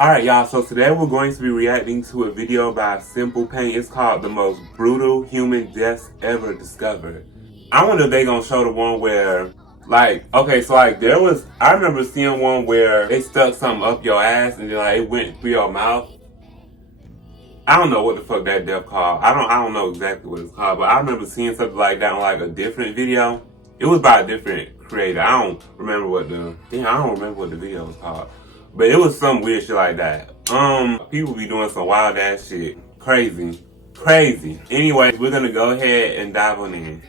Alright y'all, so today we're going to be reacting to a video by Simple Pain. It's called The Most Brutal Human Deaths Ever Discovered. I wonder if they gonna show the one where, I remember seeing one where they stuck something up your ass and then it went through your mouth. I don't know what the fuck that death called. I don't know exactly what it's called, but I remember seeing something like that on a different video. It was by a different creator. I don't remember what the video was called. But it was some weird shit like that. People be doing some wild ass shit. Crazy. Anyway, we're gonna go ahead and dive on in.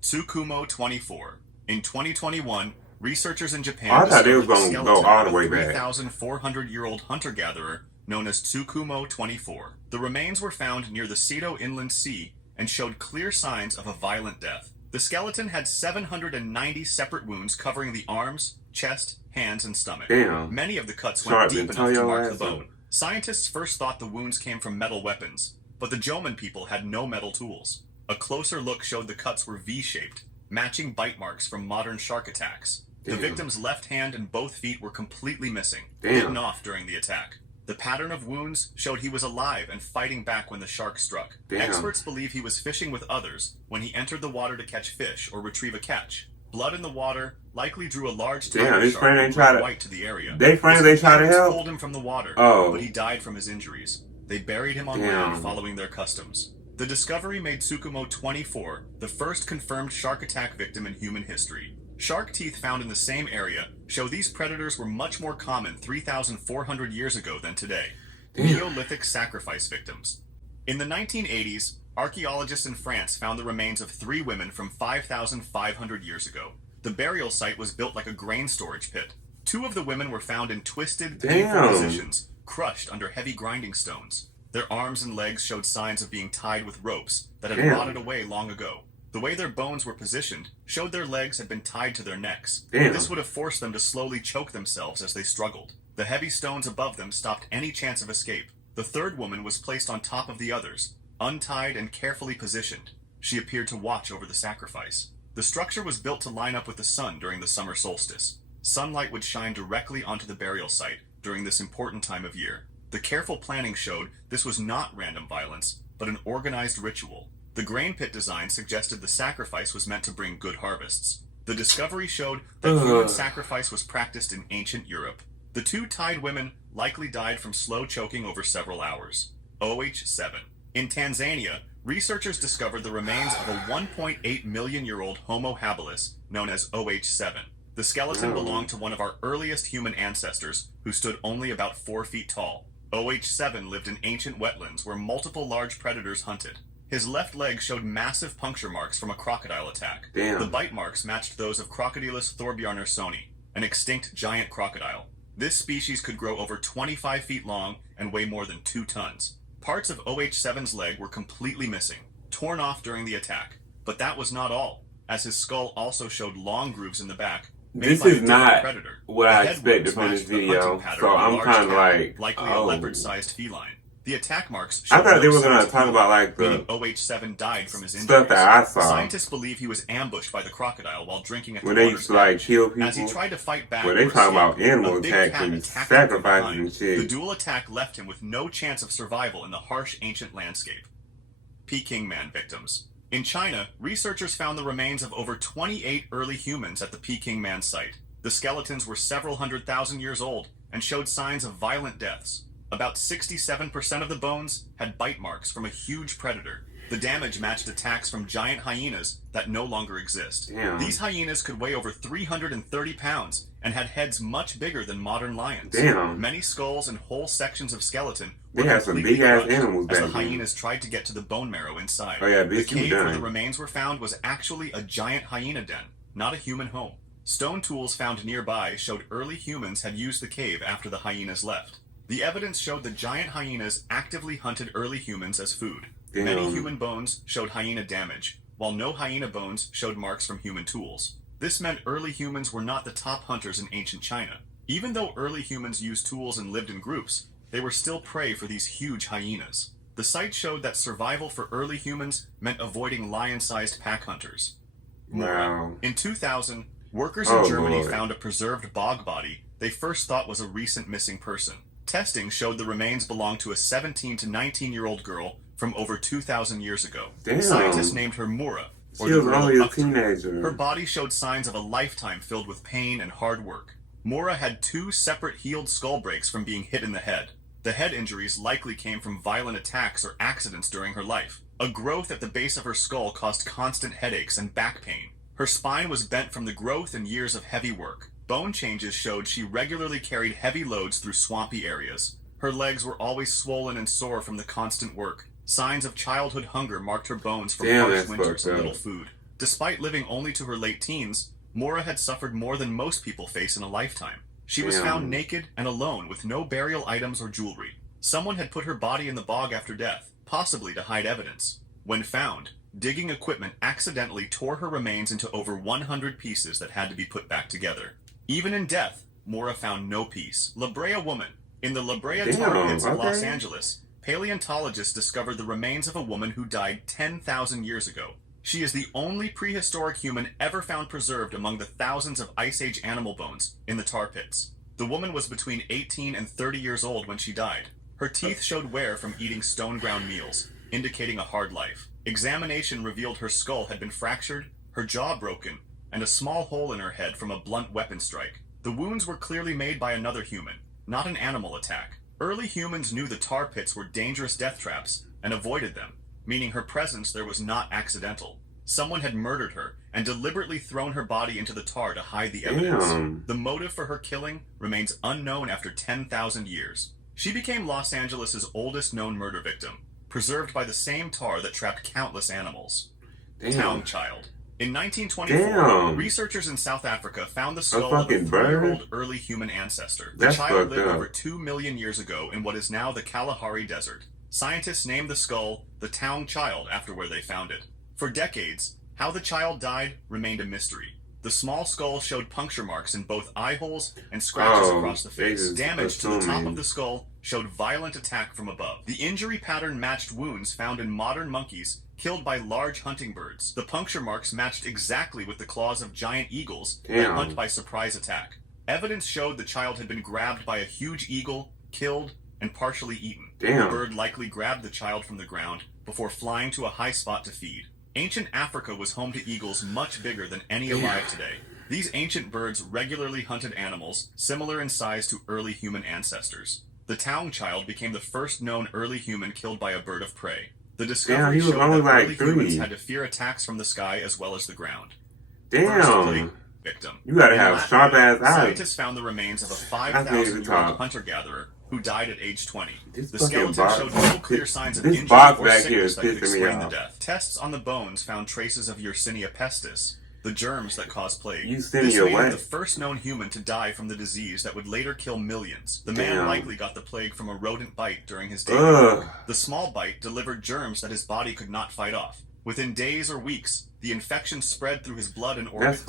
Tsukumo 24. In 2021, researchers in Japan I thought they was discovered gonna the go all the skeleton way of a back. 3,400-year-old hunter-gatherer known as Tsukumo 24. The remains were found near the Seto Inland Sea and showed clear signs of a violent death. The skeleton had 790 separate wounds covering the arms, chest, hands, and stomach. Damn. Many of the cuts went deep enough to mark the bone. Up. Scientists first thought the wounds came from metal weapons, but the Jomon people had no metal tools. A closer look showed the cuts were V-shaped, matching bite marks from modern shark attacks. Damn. The victim's left hand and both feet were completely missing, Damn. bitten off during the attack. The pattern of wounds showed he was alive and fighting back when the shark struck. Damn. Experts believe he was fishing with others when he entered the water to catch fish or retrieve a catch. Blood in the water likely drew a large tiger shark and brought white to the area. They tried to help? Pulled him from the water, but he died from his injuries. They buried him on land following their customs. The discovery made Tsukumo 24 the first confirmed shark attack victim in human history. Shark teeth found in the same area show these predators were much more common 3,400 years ago than today. Neolithic sacrifice victims. In the 1980s, archaeologists in France found the remains of 3 women from 5,500 years ago. The burial site was built like a grain storage pit. 2 of the women were found in twisted, painful positions, crushed under heavy grinding stones. Their arms and legs showed signs of being tied with ropes that had rotted away long ago. The way their bones were positioned showed their legs had been tied to their necks. This would have forced them to slowly choke themselves as they struggled. The heavy stones above them stopped any chance of escape. The 3rd woman was placed on top of the others, untied and carefully positioned. She appeared to watch over the sacrifice. The structure was built to line up with the sun during the summer solstice. Sunlight would shine directly onto the burial site during this important time of year. The careful planning showed this was not random violence, but an organized ritual. The grain pit design suggested the sacrifice was meant to bring good harvests. The discovery showed that human sacrifice was practiced in ancient Europe. The 2 tied women likely died from slow choking over several hours. OH7. In Tanzania, researchers discovered the remains of a 1.8 million-year-old Homo habilis known as OH7. The skeleton belonged to one of our earliest human ancestors, who stood only about 4 feet tall. OH7 lived in ancient wetlands where multiple large predators hunted. His left leg showed massive puncture marks from a crocodile attack. Damn. The bite marks matched those of Crocodilus thorbjarnarsoni, an extinct giant crocodile. This species could grow over 25 feet long and weigh more than 2 tons. Parts of OH7's leg were completely missing, torn off during the attack. But that was not all, as his skull also showed long grooves in the back. This is not what I expected from this video, so I'm kind of likely a leopard-sized feline. The attack marks I thought they were going to talk about the OH7 died from his injuries. Stuff that I saw. Scientists believe he was ambushed by the crocodile while drinking at the when they used to kill people. As he tried to fight back, they talking about animal attacks and sacrifices and shit. The dual attack left him with no chance of survival in the harsh ancient landscape. Peking Man victims. In China, researchers found the remains of over 28 early humans at the Peking Man site. The skeletons were several 100,000 years old and showed signs of violent deaths. About 67% of the bones had bite marks from a huge predator. The damage matched attacks from giant hyenas that no longer exist. Damn. These hyenas could weigh over 330 pounds and had heads much bigger than modern lions. Damn. Many skulls and whole sections of skeleton were had some big ass animals back as the hyenas tried to get to the bone marrow inside. Oh yeah, the cave where the remains were found was actually a giant hyena den, not a human home. Stone tools found nearby showed early humans had used the cave after the hyenas left. The evidence showed the giant hyenas actively hunted early humans as food. Damn. Many human bones showed hyena damage, while no hyena bones showed marks from human tools. This meant early humans were not the top hunters in ancient China. Even though early humans used tools and lived in groups, they were still prey for these huge hyenas. The site showed that survival for early humans meant avoiding lion-sized pack hunters. Wow. In 2000, workers in Germany found a preserved bog body they first thought was a recent missing person. Testing showed the remains belonged to a 17 to 19-year-old girl from over 2,000 years ago. Damn. Scientists named her Mura, or She the was girl only a of Ukhtar. teenager. Her body showed signs of a lifetime filled with pain and hard work. Mura had 2 separate healed skull breaks from being hit in the head. The head injuries likely came from violent attacks or accidents during her life. A growth at the base of her skull caused constant headaches and back pain. Her spine was bent from the growth and years of heavy work. Bone changes showed she regularly carried heavy loads through swampy areas. Her legs were always swollen and sore from the constant work. Signs of childhood hunger marked her bones from harsh winters and little food. Despite living only to her late teens, Mora had suffered more than most people face in a lifetime. She was found naked and alone with no burial items or jewelry. Someone had put her body in the bog after death, possibly to hide evidence. When found, digging equipment accidentally tore her remains into over 100 pieces that had to be put back together. Even in death, Mora found no peace. La Brea woman. In the La Brea tar pits of Los Angeles, paleontologists discovered the remains of a woman who died 10,000 years ago. She is the only prehistoric human ever found preserved among the thousands of Ice Age animal bones in the tar pits. The woman was between 18 and 30 years old when she died. Her teeth showed wear from eating stone-ground meals, indicating a hard life. Examination revealed her skull had been fractured, her jaw broken, and a small hole in her head from a blunt weapon strike. The wounds were clearly made by another human, not an animal attack. Early humans knew the tar pits were dangerous death traps and avoided them, meaning her presence there was not accidental. Someone had murdered her and deliberately thrown her body into the tar to hide the evidence. The motive for her killing remains unknown after 10,000 years. She became Los Angeles' oldest known murder victim, preserved by the same tar that trapped countless animals. Town Child. In 1924, researchers in South Africa found the skull of a 3-year-old early human ancestor. The child lived over 2 million years ago in what is now the Kalahari Desert. Scientists named the skull the Town Child after where they found it. For decades, how the child died remained a mystery. The small skull showed puncture marks in both eye holes and scratches across the face. Damage to the top of the skull showed violent attack from above. The injury pattern matched wounds found in modern monkeys killed by large hunting birds. The puncture marks matched exactly with the claws of giant eagles that hunt by surprise attack. Evidence showed the child had been grabbed by a huge eagle, killed, and partially eaten. The bird likely grabbed the child from the ground before flying to a high spot to feed. Ancient Africa was home to eagles much bigger than any alive today. These ancient birds regularly hunted animals similar in size to early human ancestors. The Town Child became the first known early human killed by a bird of prey. The discovery showed that early humans had to fear attacks from the sky as well as the ground. Victim. You gotta have sharp ass eyes. Scientists found the remains of a 5,000-year-old hunter-gatherer who died at age 20. The skeleton showed no clear signs of injury or sickness that could explain the death. Tests on the bones found traces of Yersinia pestis, the germs that cause plague. This made him the first known human to die from the disease that would later kill millions. The man likely got the plague from a rodent bite during his daily work. The small bite delivered germs that his body could not fight off. Within days or weeks, the infection spread through his blood and organs.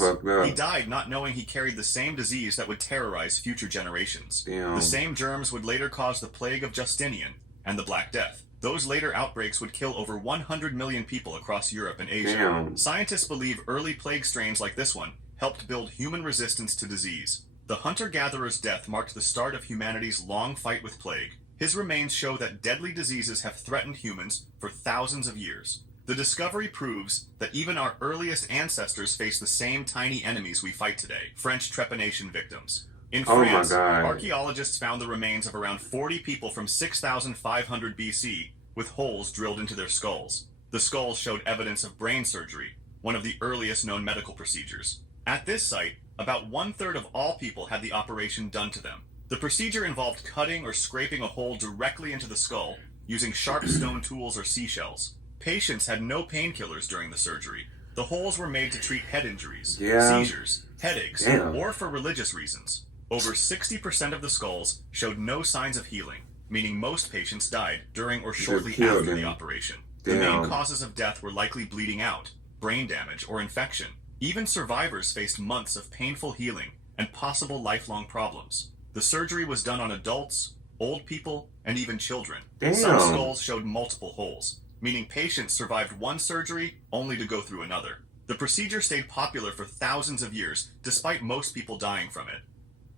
He died not knowing he carried the same disease that would terrorize future generations. The same germs would later cause the plague of Justinian and the Black Death. Those later outbreaks would kill over 100 million people across Europe and Asia. Scientists believe early plague strains like this one helped build human resistance to disease. The hunter-gatherer's death marked the start of humanity's long fight with plague. His remains show that deadly diseases have threatened humans for thousands of years. The discovery proves that even our earliest ancestors face the same tiny enemies we fight today, French trepanation victims. In France, archaeologists found the remains of around 40 people from 6,500 BC with holes drilled into their skulls. The skulls showed evidence of brain surgery, one of the earliest known medical procedures. At this site, about 1/3 of all people had the operation done to them. The procedure involved cutting or scraping a hole directly into the skull using sharp stone tools or seashells. Patients had no painkillers during the surgery. The holes were made to treat head injuries, seizures, headaches, or for religious reasons. Over 60% of the skulls showed no signs of healing, meaning most patients died during or shortly after the operation. The main causes of death were likely bleeding out, brain damage, or infection. Even survivors faced months of painful healing and possible lifelong problems. The surgery was done on adults, old people, and even children. Some skulls showed multiple holes, meaning patients survived one surgery only to go through another. The procedure stayed popular for thousands of years, despite most people dying from it.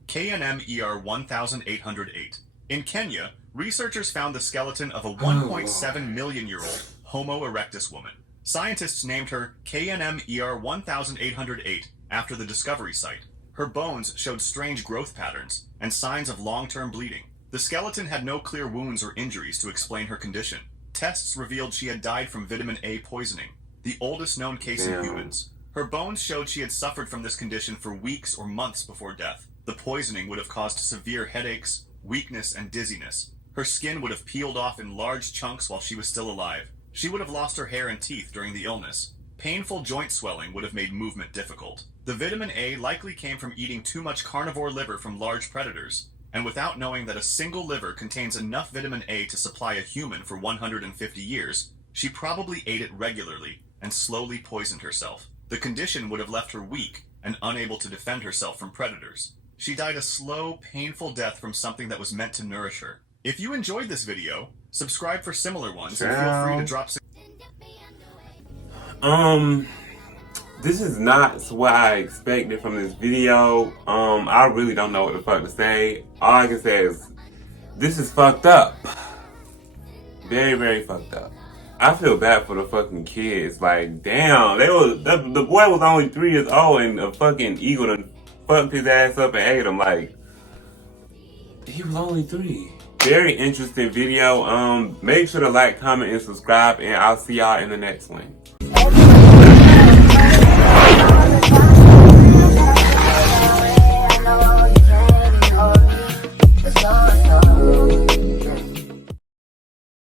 KNM ER 1808. In Kenya, researchers found the skeleton of a 1.7 million year old Homo erectus woman. Scientists named her KNMER 1808 after the discovery site. Her bones showed strange growth patterns and signs of long-term bleeding. The skeleton had no clear wounds or injuries to explain her condition. Tests revealed she had died from vitamin A poisoning, the oldest known case in humans. Her bones showed she had suffered from this condition for weeks or months before death. The poisoning would have caused severe headaches, weakness, and dizziness. Her skin would have peeled off in large chunks while she was still alive. She would have lost her hair and teeth during the illness. Painful joint swelling would have made movement difficult. The vitamin A likely came from eating too much carnivore liver from large predators, and without knowing that a single liver contains enough vitamin A to supply a human for 150 years, she probably ate it regularly and slowly poisoned herself. The condition would have left her weak and unable to defend herself from predators. She died a slow, painful death from something that was meant to nourish her. If you enjoyed this video, subscribe for similar ones and feel free to drop some... This is not what I expected from this video. I really don't know what the fuck to say. All I can say is, this is fucked up. Very, very fucked up. I feel bad for the fucking kids. Like, damn, the boy was only 3 years old and a fucking eagle done fucked his ass up and ate him. Like, he was only 3. Very interesting video. Make sure to like, comment, and subscribe, and I'll see y'all in the next one.